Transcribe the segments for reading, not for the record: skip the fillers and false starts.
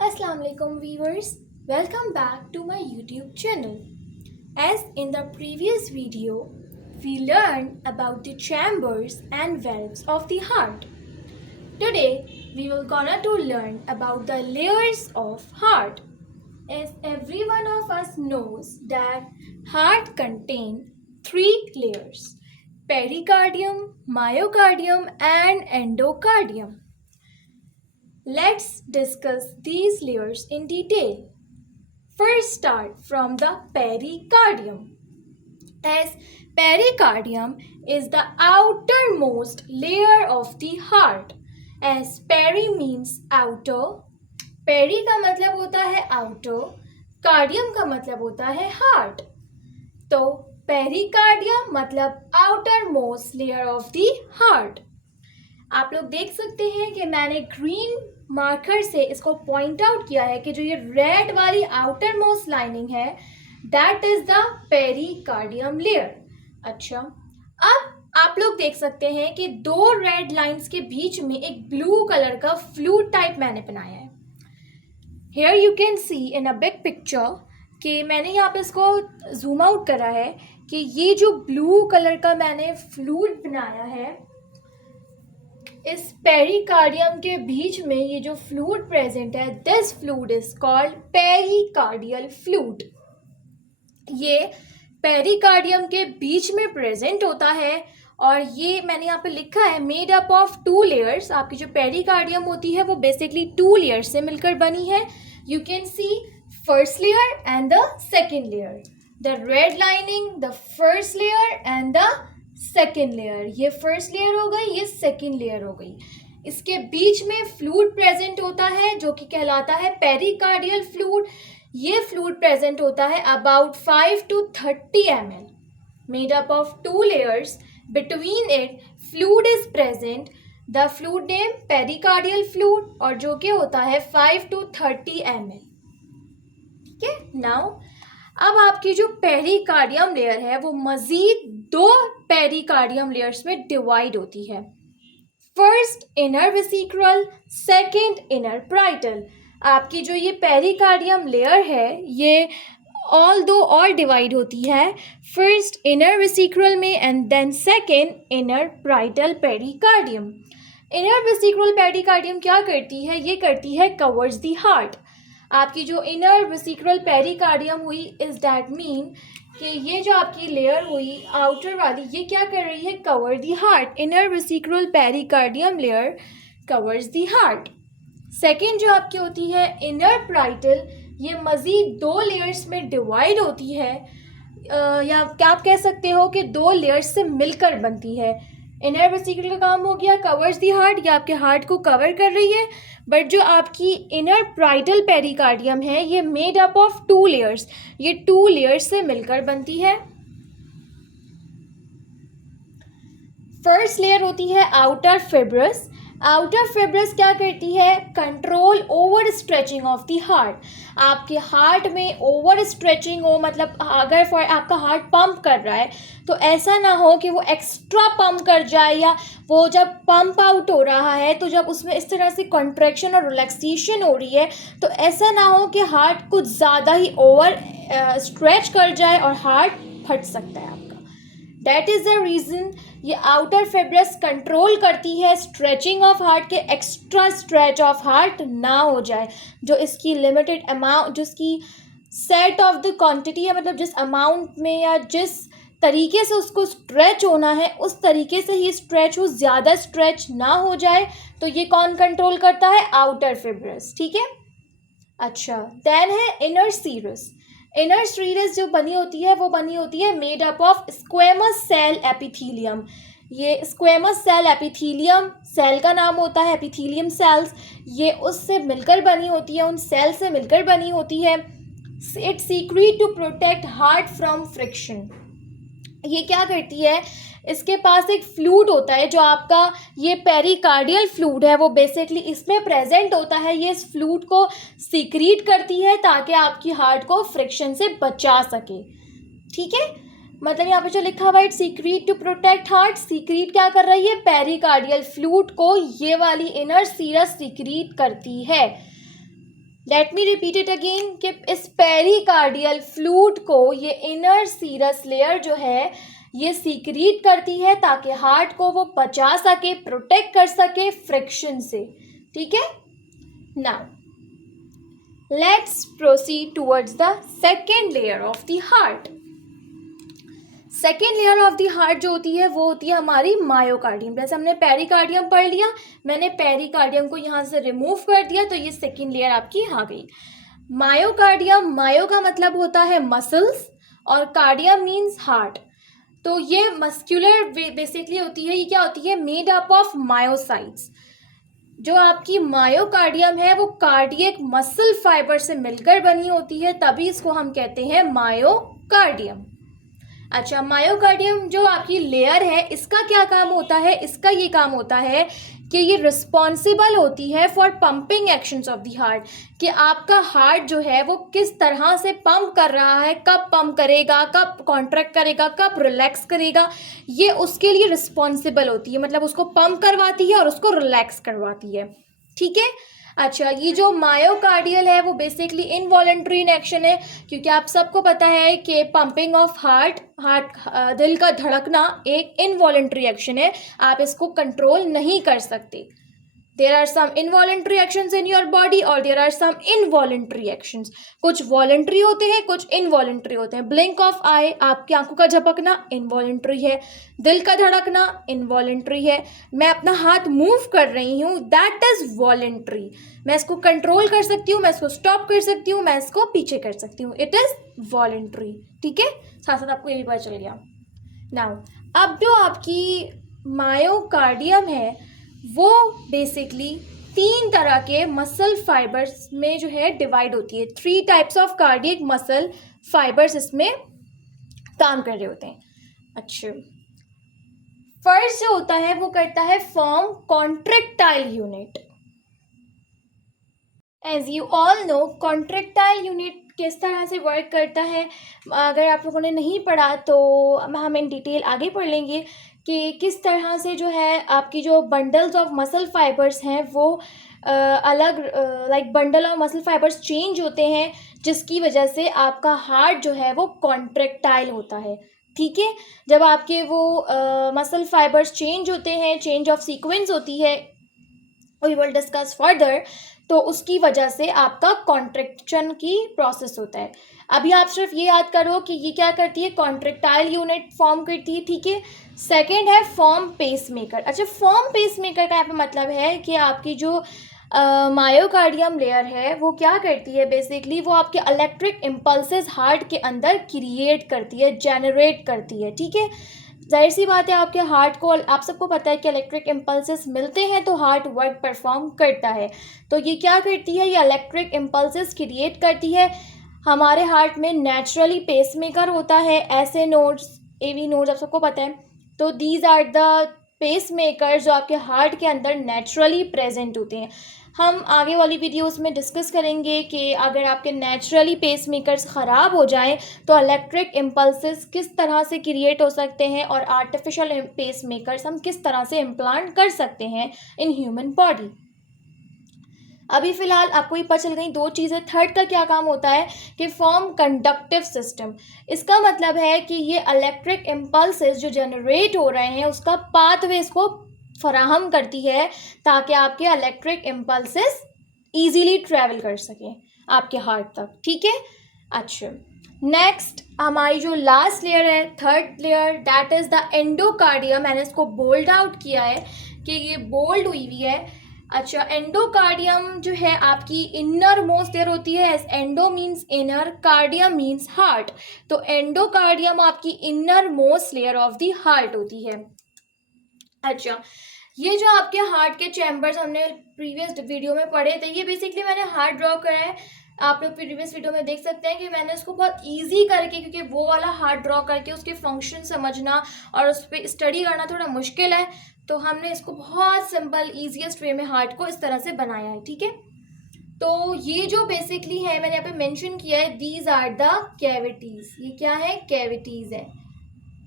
Assalamu alaikum viewers, welcome back to my YouTube channel. As in the previous video, we learned about the chambers and valves of the heart. Today, we will gonna to learn about the layers of heart. As every one of us knows that heart contain three layers: pericardium, myocardium and endocardium. Let's discuss these layers in detail. First, start from the pericardium. As pericardium is the outermost layer of the heart. As peri means outer, peri का मतलब होता है outer, cardium का मतलब होता है heart. तो pericardium मतलब outermost layer of the heart. आप लोग देख सकते हैं कि मैंने ग्रीन मार्कर से इसको पॉइंट आउट किया है कि जो ये रेड वाली आउटर मोस्ट लाइनिंग है that is the pericardium layer. अच्छा, अब आप लोग देख सकते हैं कि दो रेड लाइंस के बीच में एक ब्लू कलर का फ्लूट टाइप मैंने बनाया है. Here you can see in a big picture कि मैंने यहाँ पे इसको जूम आउट करा है कि ये जो ब्लू कलर का मैंने फ्लूट बनाया है, इस पेरिकार्डियम के बीच में ये जो फ्लूइड प्रेजेंट है, this fluid is called pericardial fluid. ये पेरिकार्डियम के बीच में प्रेजेंट होता है और ये मैंने यहाँ पे लिखा है made up of two layers. आपकी जो पेरिकार्डियम होती है वो बेसिकली टू लेयर्स से मिलकर बनी है. You can see first layer and the second layer. The red lining, the first layer and the second layer. ये फर्स्ट लेयर हो गई, ये सेकेंड लेयर हो गई. इसके बीच में फ्लूइड प्रेजेंट होता है जो कि कहलाता है पेरिकार्डियल फ्लूइड. ये फ्लूइड प्रेजेंट होता है about 5 to 30 ml, made up of two layers. Between it fluid is present. The fluid name pericardial fluid और जो कि होता है 5 to 30 ml. ठीक है. नाउ अब आपकी जो पेरिकार्डियम लेयर है वो मजीद दो पेरिकार्डियम लेयर्स में डिवाइड होती है. First inner vesicular, second inner parietal. आपकी जो ये पेरिकार्डियम लेयर है ये ऑल दो और डिवाइड होती है, फर्स्ट इनर वेसिकुलर में and then second inner parietal pericardium. Inner vesicular pericardium क्या करती है? ये करती है कवर्स द हार्ट. आपकी जो इनर वेसिकुलर पेरिकार्डियम हुई इज दैट मीन कि ये जो आपकी लेयर हुई आउटर वाली, ये क्या कर रही है? Cover the heart. Inner vesicular pericardium layer covers the heart. Second जो आपकी होती है इनर पार्इटल, ये मज़ीद दो लेयर्स में डिवाइड होती है, या क्या आप कह सकते हो कि दो लेयर्स से मिलकर बनती है. इनर वेसिकुलर का काम हो गया कवर्स दी हार्ट, ये आपके हार्ट को कवर कर रही है. बट जो आपकी इनर पार्इटल पेरिकार्डियम है ये made up of two layers, ये टू लेयर्स से मिलकर बनती है. फर्स्ट लेयर होती है आउटर फिब्रस. आउटर फिब्रस क्या करती है? Control over stretching of the heart. आपके हार्ट में ओवर स्ट्रेचिंग हो, मतलब अगर फॉर आपका हार्ट पंप कर रहा है तो ऐसा ना हो कि वो एक्स्ट्रा पंप कर जाए, या वो जब पंप आउट हो रहा है तो जब उसमें इस तरह से कॉन्ट्रैक्शन और रिलैक्सेशन हो रही है तो ऐसा ना हो कि हार्ट कुछ ज़्यादा ही ओवर स्ट्रेच कर जाए और हार्ट फट सकता है आपका. दैट इज़ द रीज़न ये आउटर फिब्रस कंट्रोल करती है स्ट्रेचिंग ऑफ हार्ट के एक्स्ट्रा स्ट्रेच ऑफ हार्ट ना हो जाए. जो इसकी लिमिटेड अमाउंट, जिसकी सेट ऑफ द क्वांटिटी है, मतलब जिस अमाउंट में या जिस तरीके से उसको स्ट्रेच होना है उस तरीके से ही स्ट्रेच हो, ज़्यादा स्ट्रेच ना हो जाए. तो ये कौन कंट्रोल करता है? Outer fibrous. ठीक है. अच्छा, देन है इनर सीरस. इनर सीरस जो बनी होती है वो बनी होती है made up of squamous cell epithelium. ये स्क्वेमस सेल एपिथीलियम सेल का नाम होता है, एपिथीलियम सेल्स, ये उससे मिलकर बनी होती है, उन सेल से मिलकर बनी होती है. It secrete to protect heart from friction. ये क्या करती है? इसके पास एक फ्लूइड होता है जो आपका ये पेरिकार्डियल फ्लूइड है, वो बेसिकली इसमें प्रेजेंट होता है. ये इस फ्लूइड को सीक्रेट करती है ताकि आपकी हार्ट को फ्रिक्शन से बचा सके. ठीक है. मतलब यहाँ पे जो लिखा हुआ है it secrete to protect heart, secrete क्या कर रही है? पेरिकार्डियल फ्लूइड को ये वाली इनर सीरस सीक्रेट करती है. Let me repeat it again कि इस पेरिकार्डियल फ्लूइड को ये इनर सीरस लेयर जो है ये सीक्रीट करती है ताकि हार्ट को वो बचा सके, प्रोटेक्ट कर सके फ्रिक्शन से. ठीक है. Now let's proceed towards the second layer of the heart. Second layer of the heart जो होती है वो होती है हमारी मायोकार्डियम. जैसे हमने पेरिकार्डियम पढ़ लिया, मैंने पेरिकार्डियम को यहाँ से रिमूव कर दिया तो ये सेकेंड लेयर आपकी आ गई. मायोकार्डियम, मायो का मतलब होता है मसल्स और कार्डियम मीन्स हार्ट. तो ये मस्क्यूलर बेसिकली होती है. ये क्या होती है? Made up of myocytes. जो आपकी मायोकार्डियम है वो कार्डियक मसल फाइबर से मिलकर बनी होती है, तभी इसको हम कहते हैं मायोकार्डियम. अच्छा, मायोकार्डियम जो आपकी लेयर है इसका क्या काम होता है? इसका ये काम होता है कि ये रिस्पॉन्सिबल होती है for pumping actions of the heart. कि आपका हार्ट जो है वो किस तरह से पंप कर रहा है, कब पंप करेगा, कब कॉन्ट्रैक्ट करेगा, कब रिलैक्स करेगा, ये उसके लिए रिस्पॉन्सिबल होती है. मतलब उसको पंप करवाती है और उसको रिलैक्स करवाती है. ठीक है. अच्छा, ये जो मायोकार्डियल है वो बेसिकली इनवॉलेंट्री इन एक्शन है, क्योंकि आप सबको पता है कि पंपिंग ऑफ हार्ट दिल का धड़कना एक इनवॉलेंट्री एक्शन है. आप इसको कंट्रोल नहीं कर सकते. There are some involuntary actions in your body और there are some involuntary actions. कुछ वॉलेंट्री होते हैं, कुछ इनवॉलेंट्री होते हैं. ब्लिंक ऑफ आई, आपकी आंखों का झपकना इनवॉलेंट्री है. दिल का धड़कना इनवॉलेंट्री है. मैं अपना हाथ मूव कर रही हूँ, दैट इज वॉलेंट्री. मैं इसको कंट्रोल कर सकती हूँ, मैं इसको स्टॉप कर सकती हूँ, मैं इसको पीछे कर सकती हूँ. It is voluntary. ठीक है. साथ साथ आपको ये भी पता चल गया. नाउ अब जो आपकी मायोकार्डियम है वो बेसिकली 3 तरह के मसल फाइबर्स में जो है डिवाइड होती है. 3 types of cardiac muscle fibres इसमें काम कर रहे होते हैं. अच्छा, फर्स्ट जो होता है वो करता है form contractile unit. As you all know contractile unit किस तरह से वर्क करता है. अगर आप लोगों ने नहीं पढ़ा तो हम इन डिटेल आगे पढ़ लेंगे कि किस तरह से जो है आपकी जो बंडल्स ऑफ मसल फाइबर्स हैं वो अलग like bundle of muscle fibres change होते हैं, जिसकी वजह से आपका हार्ट जो है वो कॉन्ट्रैक्टाइल होता है. ठीक है. जब आपके वो मसल फाइबर्स चेंज होते हैं, चेंज ऑफ सीक्वेंस होती है, वी विल डिस्कस फर्दर, तो उसकी वजह से आपका कॉन्ट्रैक्शन की प्रोसेस होता है. अभी आप सिर्फ ये याद करो कि ये क्या करती है, कॉन्ट्रैक्टाइल यूनिट फॉर्म करती है. ठीक है. सेकेंड है फॉर्म पेसमेकर. अच्छा, फॉर्म पेसमेकर का यहाँ पे मतलब है कि आपकी जो मायोकार्डियम लेयर है वो क्या करती है, बेसिकली वो आपके इलेक्ट्रिक इम्पल्सेस हार्ट के अंदर क्रिएट करती है, जेनरेट करती है. ठीक है. जाहिर सी बात है, आपके हार्ट को, आप सबको पता है कि इलेक्ट्रिक इम्पल्सेस मिलते हैं तो हार्ट वर्क परफॉर्म करता है. तो ये क्या करती है, ये इलेक्ट्रिक इम्पल्सेस क्रिएट करती है. हमारे हार्ट में नेचुरली पेसमेकर होता है, ऐसे नोड्स, एवी नोड्स, आप सबको पता है. तो दीज आर द पेसमेकर जो आपके हार्ट के अंदर नेचुरली प्रेजेंट होते हैं. हम आगे वाली वीडियोस में डिस्कस करेंगे कि अगर आपके नेचुरली पेसमेकर्स ख़राब हो जाएं तो इलेक्ट्रिक इम्पल्सेस किस तरह से क्रिएट हो सकते हैं और आर्टिफिशियल पेसमेकर्स हम किस तरह से इम्प्लांट कर सकते हैं इन ह्यूमन बॉडी. अभी फ़िलहाल आपको ये पता चल गई 2 चीज़ें. थर्ड का क्या काम होता है कि फॉर्म कंडक्टिव सिस्टम. इसका मतलब है कि ये इलेक्ट्रिक इम्पल्सेस जो जनरेट हो रहे हैं उसका पाथवे इसको फराहम करती है ताकि आपके इलेक्ट्रिक इम्पल्सेस ईजीली ट्रैवल कर सकें आपके हार्ट तक. ठीक है. अच्छा, नेक्स्ट हमारी जो लास्ट लेयर है, third layer, that is the endocardium. मैंने इसको बोल्ड आउट किया है कि ये बोल्ड हुई हुई है. अच्छा, एंडोकार्डियम जो है आपकी इनर मोस्ट लेयर होती है. As endo means inner, cardium means heart. तो एंडोकार्डियम आपकी innermost layer of the heart होती है. अच्छा, ये जो आपके हार्ट के चैम्बर्स हमने प्रीवियस वीडियो में पढ़े थे, ये बेसिकली मैंने हार्ट ड्रॉ करा है. आप लोग प्रीवियस वीडियो में देख सकते हैं कि मैंने इसको बहुत इजी करके, क्योंकि वो वाला हार्ट ड्रॉ करके उसके फंक्शन समझना और उस पर स्टडी करना थोड़ा मुश्किल है, तो हमने इसको बहुत सिंपल ईजीएस्ट वे में हार्ट को इस तरह से बनाया है. ठीक है. तो ये जो बेसिकली है मैंने यहाँ पे मेंशन किया है, दीज आर द कैविटीज़. ये क्या है, कैविटीज़ है.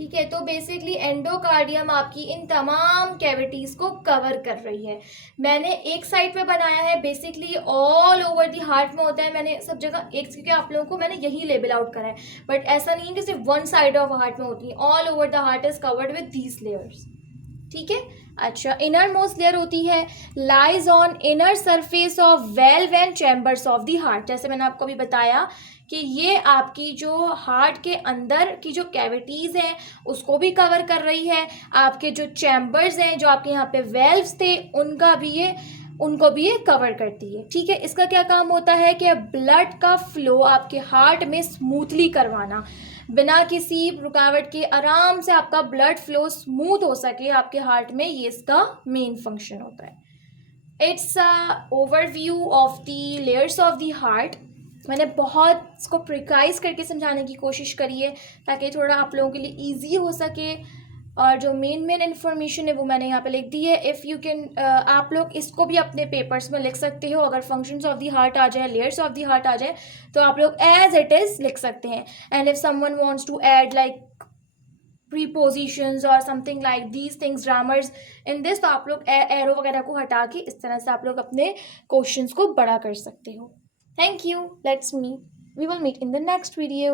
ठीक है। तो बेसिकली एंडोकार्डियम आपकी इन तमाम कैविटीज़ को कवर कर रही है। मैंने एक साइड पे बनाया है, basically all over the heart में होता है, मैंने सब जगह एक, क्योंकि आप लोगों को मैंने यही लेबल आउट करा है, बट ऐसा नहीं है कि सिर्फ वन साइड ऑफ हार्ट में होती है, all over the heart is covered with these layers. ठीक है। अच्छा, इनर मोस्ट लेयर होती है lies on inner surface of valve and chambers of the heart. जैसे मैंने आपको अभी बताया कि ये आपकी जो हार्ट के अंदर की जो कैविटीज़ हैं उसको भी कवर कर रही है, आपके जो चैम्बर्स हैं, जो आपके यहाँ पे वेल्व्स थे, उनको भी ये कवर करती है। ठीक है। इसका क्या काम होता है कि ब्लड का फ्लो आपके हार्ट में स्मूथली करवाना, बिना किसी रुकावट के आराम से आपका ब्लड फ्लो स्मूथ हो सके आपके हार्ट में, ये इसका मेन फंक्शन होता है। It's a overview of the layers of the heart. मैंने बहुत इसको प्रिकाइज करके समझाने की कोशिश करी है ताकि थोड़ा आप लोगों के लिए ईजी हो सके, और जो मेन इन्फॉर्मेशन है वो मैंने यहाँ पे लिख दी है। इफ़ यू कैन, आप लोग इसको भी अपने पेपर्स में लिख सकते हो, अगर फंक्शंस ऑफ द हार्ट आ जाए, लेयर्स ऑफ द हार्ट आ जाए, तो आप लोग एज इट इज़ लिख सकते हैं। And if someone wants to add like prepositions or something like these things, grammars in this, तो आप लोग एरो वगैरह को हटा के इस तरह से आप लोग अपने क्वेश्चंस को बड़ा कर सकते हो। Thank you, we will meet in the next video.